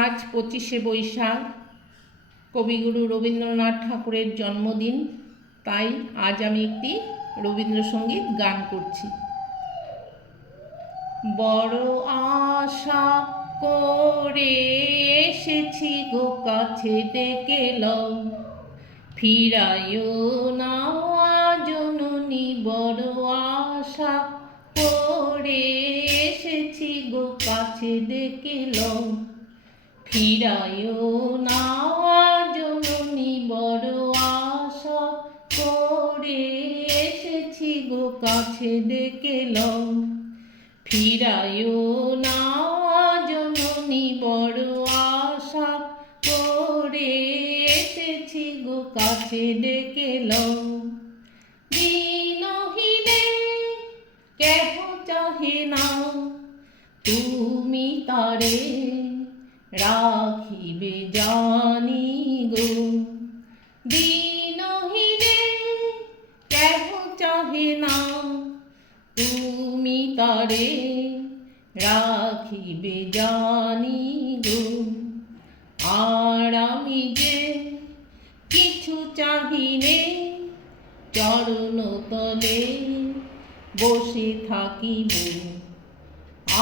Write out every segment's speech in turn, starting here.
আজ 25শে বৈশাখ, কবিগুরু রবীন্দ্রনাথ ঠাকুরের জন্মদিন। তাই আজ আমি একটি রবীন্দ্রসঙ্গীত গান করছি। বড় আশা করে এসেছি গো কাছে ডেকে লও, ফিরাইও না জননী। বড় আশা করে এসেছি গো কাছে ডেকে লও, ফিরাইও না জননী। বড় আশা করে এসেছি গো কাছে ডেকে লও, ফিরাইও না জননী। বড় আশা করে এসেছি গো কাছে ডেকে লও। দিনহীনে কেহ চাহে না তুমি তারে রাখিবে জানি গো। দিনহীনে কেহ চাহে না তুমি তারে রাখিবে জানি গো। আর আমি যে কিছু চাহিনে চরণ তলে বসে থাকিব।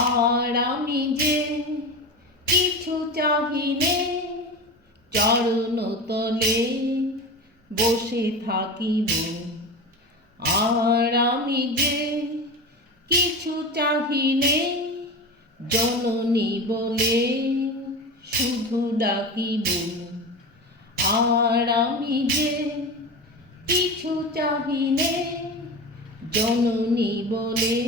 আর আমি যে কিছু চাহিনে চরণ তলে বসে থাকিব। আর আমি যে কিছু চাহিনে জননী বলে শুধু ডাকিব। আর আমি যে কিছু চাহিনে জননী বলে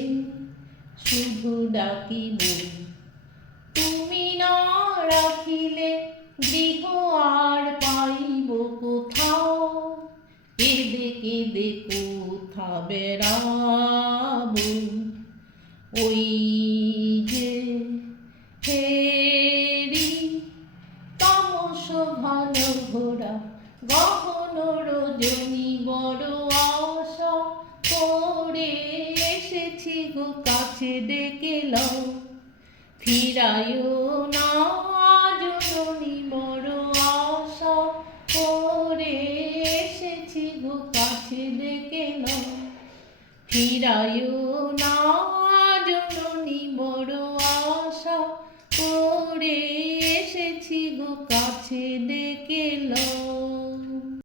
শুধু ডাকিব। তুমি না রাখিলে গৃহ আর পাইব কোথাও, কেঁদে কেঁদে কোথা বেড়াব। ওই যে হেরি তামস ঘন ঘোরা গহন রজনী। বড় আশা করে এসেছি গো কাছে ডেকে লও, ফিরাইও না জননী। বড় আশা করে এসেছি গো কাছে ডেকে লও, ফিরাইও না জননী। বড় আশা করে এসেছি গো কাছে ডেকে